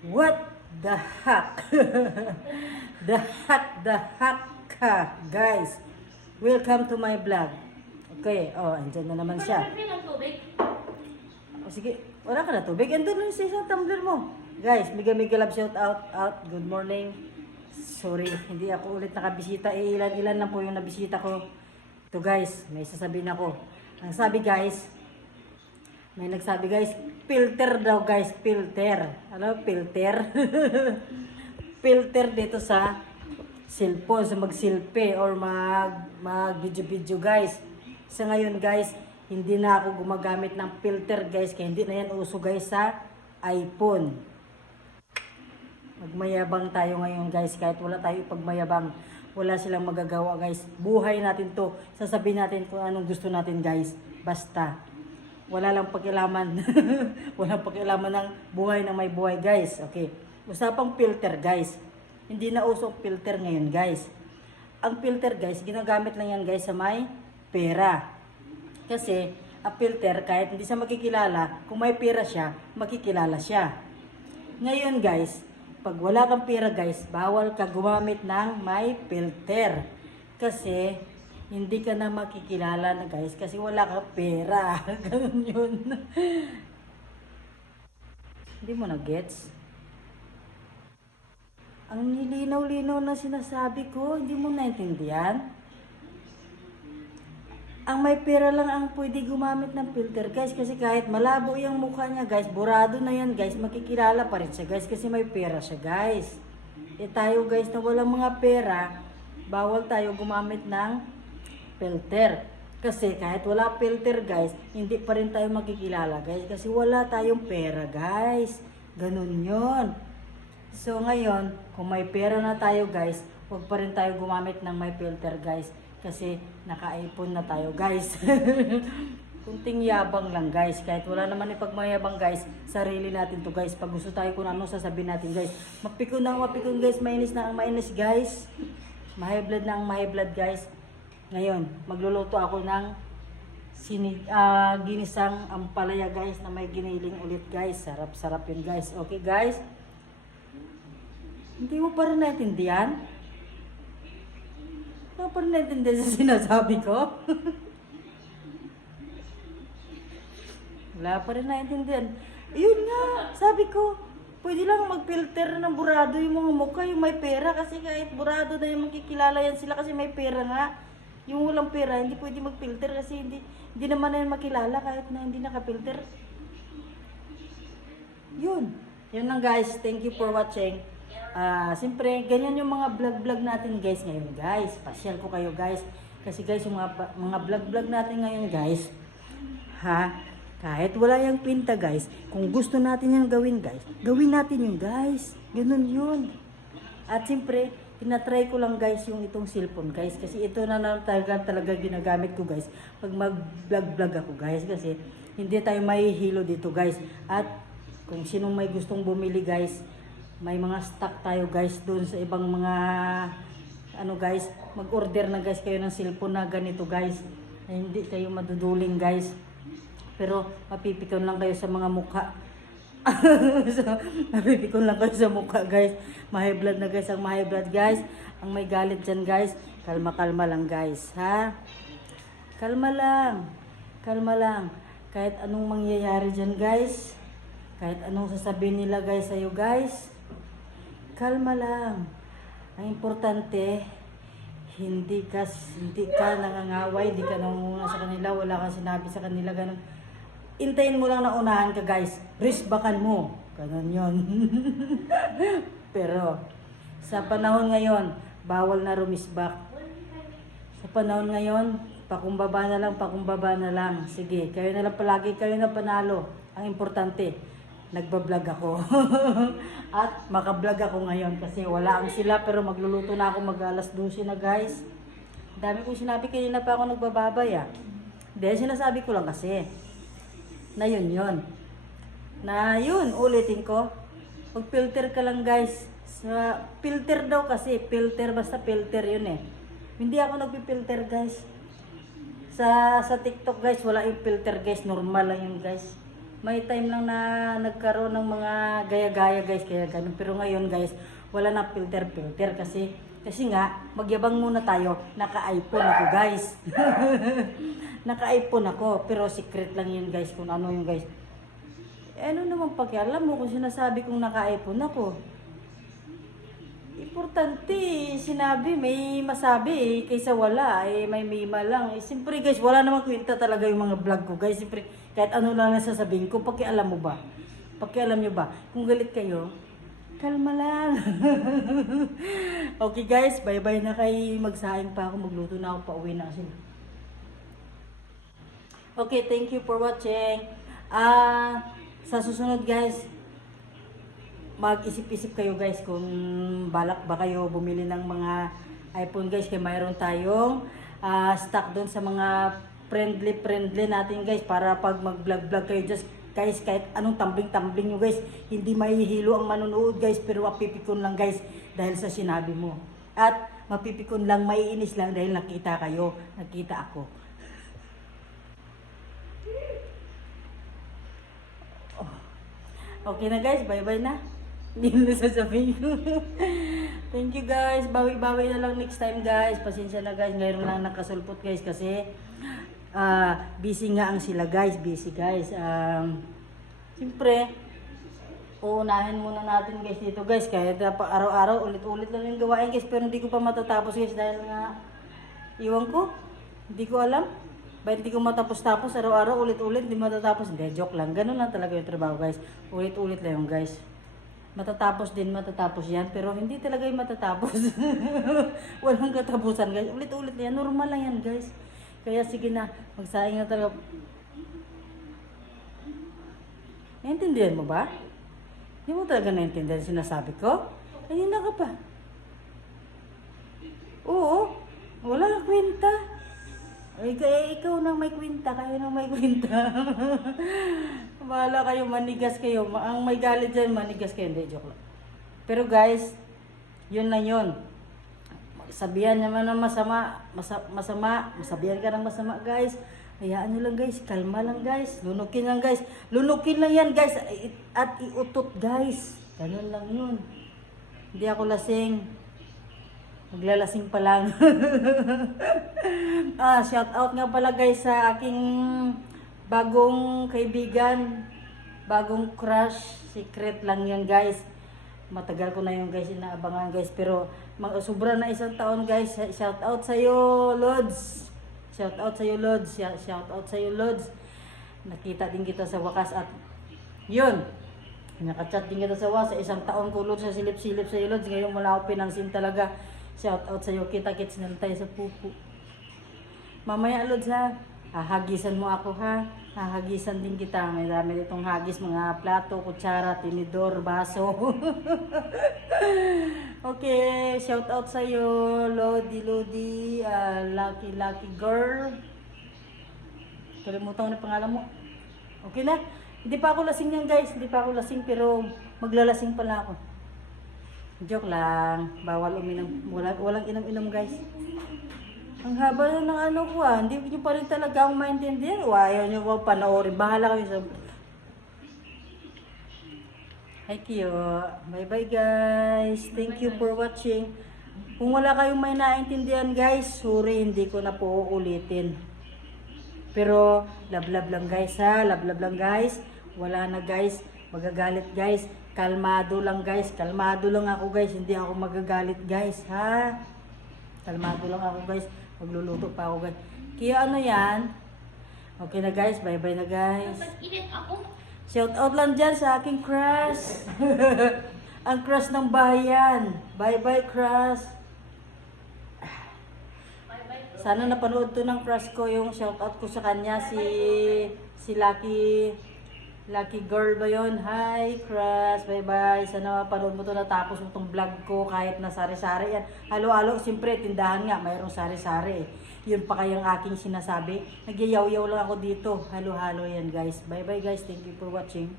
What the heck? the heck, guys. Welcome to my vlog. Okay, andyan na naman siya. Sige, wala ka na tubig. Andun lang siya sa tumbler mo. Guys, mega love shout out. Good morning. Sorry, hindi ako ulit nakabisita. Ilan lang po yung nabisita ko. Ito guys, may sasabihin ako. Ang sabi guys, may nagsabi guys, filter daw guys, filter. Ano, filter? Filter dito sa cellphone, sa mag-selfie or mag-video guys. Sa ngayon guys, hindi na ako gumagamit ng filter guys, kaya hindi na yan uso guys sa iPhone. Magmayabang tayo ngayon guys, kahit wala tayo pagmayabang, wala silang magagawa guys. Buhay natin to, sasabihin natin kung anong gusto natin guys. Basta wala lang pakialaman. Walang pakialaman ng buhay ng may buhay guys. Okay. Usapang filter guys. Hindi na uso filter ngayon guys. Ang filter guys, ginagamit lang yan guys sa may pera. Kasi ang filter kahit hindi siya makikilala, kung may pera siya, makikilala siya. Ngayon guys, pag wala kang pera guys, bawal ka gumamit ng may filter. Kasi hindi ka na makikilala na guys kasi wala kang pera. Ganun yun. Hindi mo na gets? Ang nilinaw-linaw na sinasabi ko, hindi mo naintindihan? Ang may pera lang ang pwede gumamit ng filter guys kasi kahit malabo yung mukha niya guys, burado na yan guys, makikilala pa rin siya guys kasi may pera siya guys. Tayo guys na walang mga pera, bawal tayo gumamit ng filter. Kasi kahit wala filter guys, hindi pa rin tayo makikilala guys. Kasi wala tayong pera guys. Ganun yon. So ngayon, kung may pera na tayo guys, huwag pa rin tayo gumamit ng may filter guys. Kasi naka-iPhone na tayo guys. Kunting yabang lang guys. Kahit wala naman ipagmayabang guys, sarili natin to guys. Pag gusto tayo kung ano sasabihin natin guys. Mapikon na mapikon guys, mainis na ang mainis guys. Mahay blood na ang mahay blood guys. Ngayon, magluluto ako ng ginisang ampalaya guys na may giniling ulit guys. Sarap-sarap yun guys. Okay guys? Hindi mo pa rin naintindihan? Hindi mo pa rin naintindihan sa sinasabi ko? Wala pa rin naintindihan. Ayun nga, sabi ko, pwede lang mag-filter ng burado yung mga mukha, yung may pera. Kasi kahit burado na yung makikilala yan sila kasi may pera nga. Yung walang pera, hindi pwede mag-filter kasi hindi naman na makilala kahit na hindi naka-filter. Yun. Yun lang guys. Thank you for watching. Siyempre, ganyan yung mga vlog-vlog natin guys ngayon guys. Pasyal ko kayo guys. Kasi guys, yung mga vlog-vlog natin ngayon guys, kahit wala yung pinta guys, kung gusto natin yung gawin guys, gawin natin yung guys. Ganun yun. At siyempre, tinatry ko lang guys yung itong cellphone guys kasi ito na talaga ginagamit ko guys pag mag-vlog ako guys kasi hindi tayo mahihilo dito guys. At kung sinong may gustong bumili guys, may mga stock tayo guys doon sa ibang mga guys, mag-order na guys kayo ng cellphone na ganito guys. Hindi kayo maduduling guys. Pero mapipikon lang kayo sa mga mukha. So, napipikon lang kayo sa mukha guys. Mahay blood na guys ang mahay blood guys. Ang may galit dyan guys, kalma-kalma lang guys, ha? Kalma lang. Kalma lang. Kahit anong mangyayari dyan guys, kahit anong sasabihin nila guys sa'yo guys, kalma lang. Ang importante, hindi ka nangangaway, hindi ka nangunguna sa kanila, wala kang sinabi sa kanila, ganun. Intayin mo lang na unahan ka guys. Risbakan mo. Ganun yun. Pero, sa panahon ngayon, bawal na rumisbak. Sa panahon ngayon, pakumbaba na lang. Sige, kayo na lang palagi, kayo na panalo. Ang importante, nagbablog ako. At makablog ako ngayon kasi wala ang sila pero magluluto na ako mag-12 na guys. Dami kong sinabi kanina pa ako nagbababay Dahil sinasabi ko lang kasi na yun. Na yun, ulitin ko. Mag-filter ka lang guys. Sa filter daw kasi, filter, basta filter yun Hindi ako nagpi-filter guys. Sa TikTok guys, wala yung filter guys, normal lang yun guys. May time lang na nagkaroon ng mga gaya-gaya guys, kaya ganun. Pero ngayon guys, wala na filter kasi nga, magyabang muna tayo, naka-iPhone ako guys. Naka-iPhone ako, pero secret lang yun guys kung ano yung guys. Ano naman pakialam mo kung sinasabi kong naka-iPhone ako? Importante, sinabi, may masabi kaysa wala, may mima lang. Siyempre guys, wala namang kwenta talaga yung mga vlog ko guys. Siyempre, kahit ano lang nasasabihin ko, pakialam mo ba? Pakialam nyo ba? Kung galit kayo, kalma lang. Okay guys, bye-bye na kay magsaing pa ako, magluto na ako, pauwi na sila. Okay, thank you for watching. Sa susunod guys, mag-isip-isip kayo guys kung balak ba kayo bumili ng mga iPhone guys, kaya mayroon tayong stock doon sa mga friendly natin guys, para pag mag-vlog kayo just guys, kahit anong tumbling nyo guys, hindi mahihilo ang manonood guys, pero mapipikon lang guys dahil sa sinabi mo. At mapipikon lang, maiinis lang dahil nakita kayo, nakita ako. Okay na guys, bye-bye na. Hindi na sasabihin ko. Thank you guys. Bawi-bawi na lang next time guys. Pasensya na guys. Ngayon lang nakasulpot guys kasi busy nga ang sila guys. Busy guys. Siyempre, uunahin muna natin guys dito guys. Kaya araw-araw ulit-ulit lang yung gawain guys. Pero hindi ko pa matatapos guys dahil nga iwan ko. Hindi ko alam. Bakit hindi ko matapos-tapos araw-araw ulit-ulit. Hindi matatapos. Hindi, joke lang. Ganun lang talaga yung trabaho guys. Ulit-ulit lang yung guys. Matatapos yan, pero hindi talaga yung matatapos. Walang katapusan guys, ulit-ulit yan, normal lang yan guys. Kaya sige na, magsaing na talaga. Naintindihan mo ba? Hindi mo talaga naintindihan sinasabi ko? Ayun na ka pa. Oo, wala ka kwenta. Ikaw nang may kwenta, kayo nang may kwenta. Bahala kayo, manigas kayo. Ang may galit dyan, manigas kayo. Hindi, joke lang. Pero guys, yun na yun. Sabihan naman ng masama, masabihan ka ng masama guys. Hayaan nyo lang guys, kalma lang guys. Lunukin lang guys. Lunukin lang yan guys. At iutot guys. Ganun lang yun. Hindi ako lasing. Maglalasing pa lang. Shout out nga pala guys sa aking bagong kaibigan, bagong crush. Secret lang yan guys. Matagal ko na yung guys inaabangan guys, pero sobra na 1 taon guys. Shout out sa iyo, Lods. Shout out sa iyo, Lods. Shout out sa iyo, Lods. Nakita din kita sa wakas at yun. Nakachat din kita sa wakas sa 1 taon ko, Lods, sa silip-silip sa iyo, Lods. Ngayon wala ako pinansin talaga. Shout out sa iyo, kita-kits na tayo sa pupo. Mamaya, Lods ha, hahagisan mo ako ha. Hahagisan din kita. May dami ditong hagis, mga plato, kutsara, tinidor, baso. Okay, shout out sa iyo, Lodi, lucky girl. Kalimutan ko na pangalan mo. Okay na? Hindi pa ako lasing yan guys, hindi pa ako lasing, pero maglalasing pala ako. Joke lang, bawal uminom, walang inom-inom guys. Ang haba na ng ano ko hindi nyo pa rin talaga akong maintindihan. Ayaw nyo ko panoorin, bahala kayo sa... Hi Kiyo, bye bye guys, thank you for watching. Kung wala kayong may naintindihan guys, sorry, hindi ko na po uulitin. Pero lablab lang guys ha, lablab lang guys. Wala na guys, magagalit guys. Kalmado lang guys, kalmado lang ako guys, hindi ako magagalit guys ha. Kalmado lang ako guys, magluluto pa ako guys. Kaya ano yan? Okay na guys, bye bye na guys. Shout out lang dyan sa aking crush. Ang crush ng bayan. Bye bye crush. Sana napanood to ng crush ko, yung shout out ko sa kanya, si Lucky girl ba yun? Hi, crush. Bye-bye. Sana mapanood mo to, natapos mo tong vlog ko kahit na sari-sari yan. Halo-halo, siyempre, tindahan nga. Mayroong sari-sari Yun pa kayang aking sinasabi. Nagyayaw-yaw lang ako dito. Halo-halo yan, guys. Bye-bye, guys. Thank you for watching.